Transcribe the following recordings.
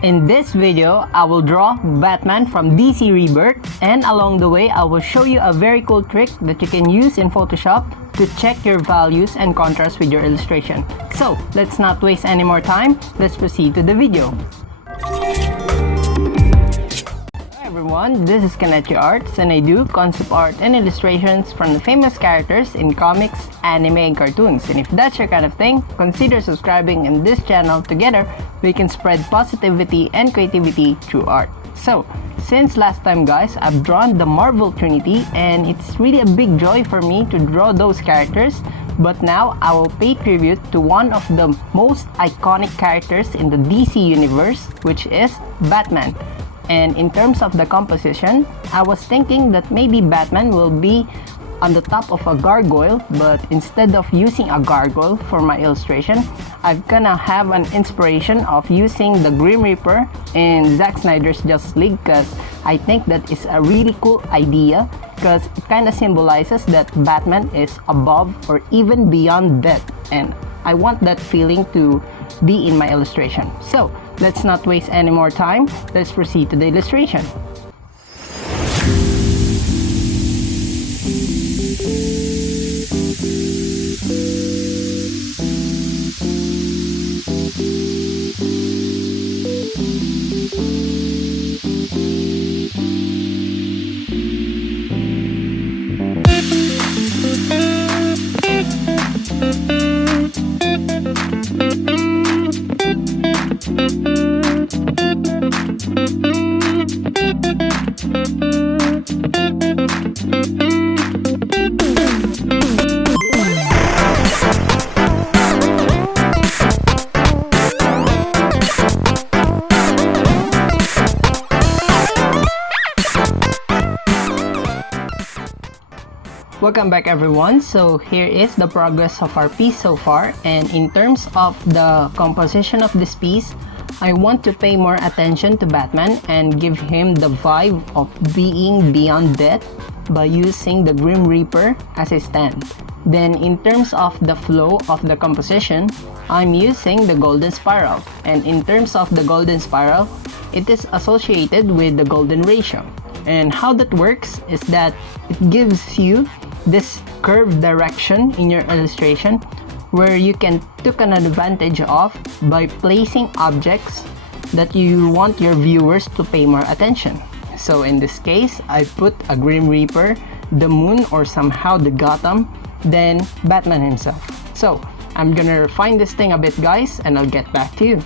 In this video, I will draw Batman from DC Rebirth, and along the way, I will show you a very cool trick that you can use in Photoshop to check your values and contrast with your illustration. So, let's not waste any more time, let's proceed to the video. Hi everyone, this is Kanechi Arts and I do concept art and illustrations from the famous characters in comics, anime, and cartoons. And if that's your kind of thing, consider subscribing in this channel. Together, we can spread positivity and creativity through art. So, since last time guys, I've drawn the Marvel Trinity and it's really a big joy for me to draw those characters. But now, I will pay tribute to one of the most iconic characters in the DC universe, which is Batman. And in terms of the composition, I was thinking that maybe Batman will be on the top of a gargoyle, but instead of using a gargoyle for my illustration, I'm gonna have an inspiration of using the Grim Reaper in Zack Snyder's Justice League, because I think that is a really cool idea, because it kind of symbolizes that Batman is above or even beyond death, and I want that feeling to be in my illustration. So let's not waste any more time, let's proceed to the illustration. Welcome back everyone. So here is the progress of our piece so far, and in terms of the composition of this piece, I want to pay more attention to Batman and give him the vibe of being beyond death by using the Grim Reaper as a stand. Then in terms of the flow of the composition, I'm using the golden spiral, and in terms of the golden spiral, it is associated with the golden ratio. And how that works is that it gives you this curved direction in your illustration where you can take an advantage of by placing objects that you want your viewers to pay more attention. So in this case, I put a Grim Reaper, the moon, or somehow the Gotham, then Batman himself. So I'm gonna refine this thing a bit guys, and I'll get back to you.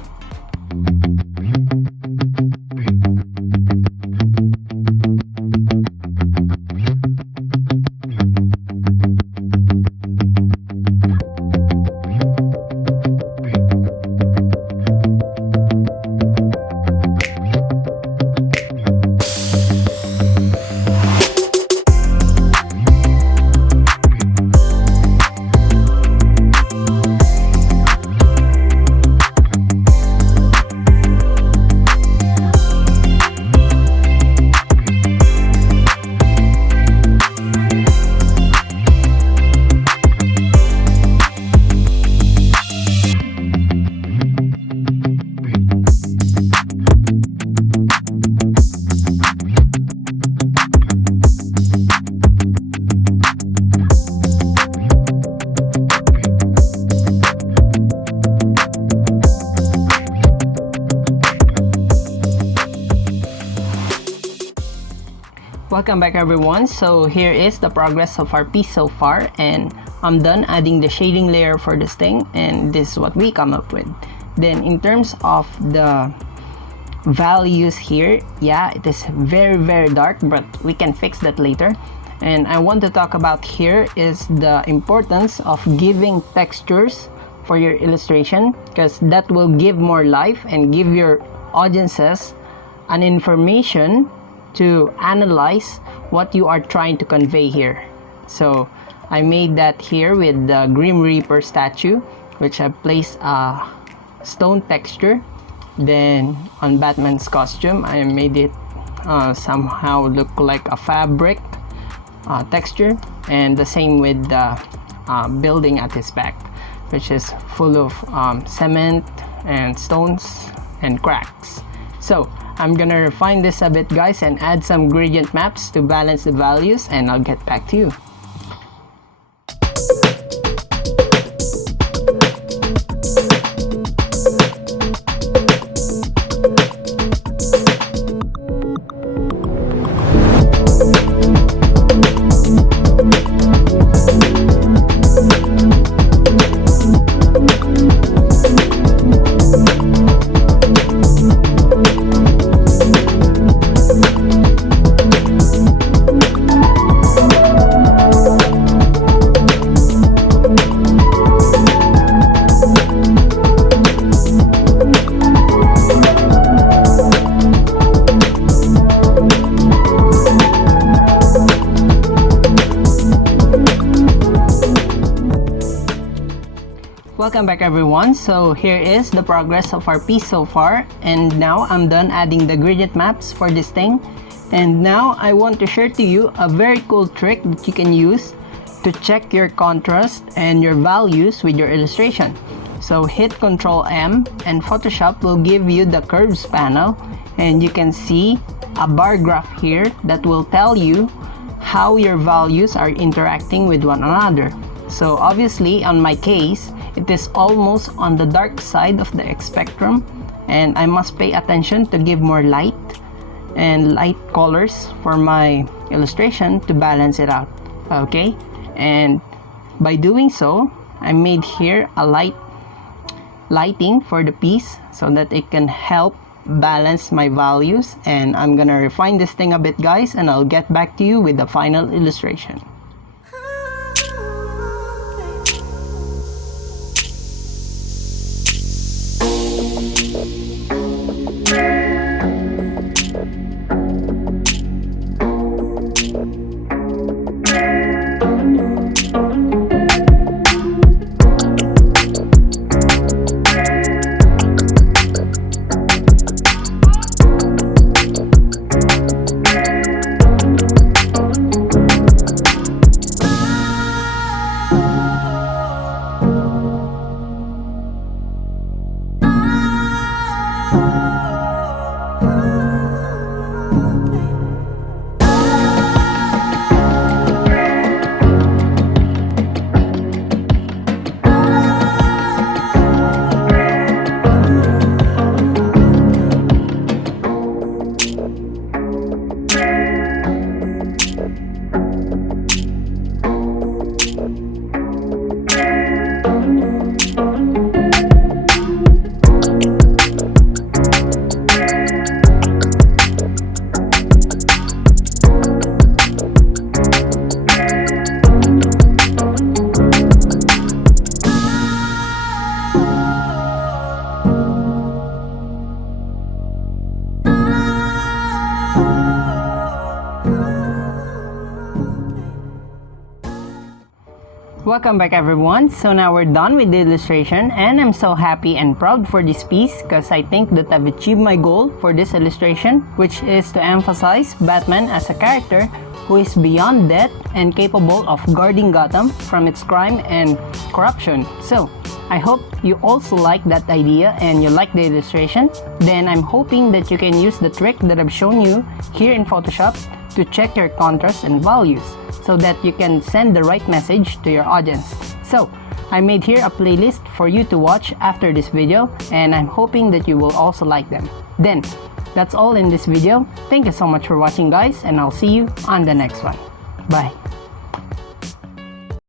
Welcome back everyone. So here is the progress of our piece so far, and I'm done adding the shading layer for this thing, and this is what we come up with. Then in terms of the values here, yeah, it is very dark, but we can fix that later. And I want to talk about here is the importance of giving textures for your illustration, because that will give more life and give your audiences an information to analyze what you are trying to convey here. So I made that here with the Grim Reaper statue, which I placed a stone texture. Then on Batman's costume, I made it somehow look like a fabric texture, and the same with the building at his back, which is full of cement and stones and cracks. So I'm gonna refine this a bit, guys, and add some gradient maps to balance the values, and I'll get back to you. Welcome back, everyone. So here is the progress of our piece so far, and now I'm done adding the gradient maps for this thing. And now I want to share to you a very cool trick that you can use to check your contrast and your values with your illustration. So hit Ctrl M and Photoshop will give you the curves panel, and you can see a bar graph here that will tell you how your values are interacting with one another. So obviously on my case, it is almost on the dark side of the X spectrum, and I must pay attention to give more light and light colors for my illustration to balance it out. Okay, and by doing so, I made here a lighting for the piece so that it can help balance my values, and I'm gonna refine this thing a bit, guys, and I'll get back to you with the final illustration. Welcome back, everyone. So now we're done with the illustration, and I'm so happy and proud for this piece because I think that I've achieved my goal for this illustration, which is to emphasize Batman as a character who is beyond death and capable of guarding Gotham from its crime and corruption. So I hope you also like that idea and you like the illustration. Then I'm hoping that you can use the trick that I've shown you here in Photoshop to check your contrast and values so that you can send the right message to your audience. So I made here a playlist for you to watch after this video, and I'm hoping that you will also like them. Then that's all in this video. Thank you so much for watching, guys, and I'll see you on the next one. Bye.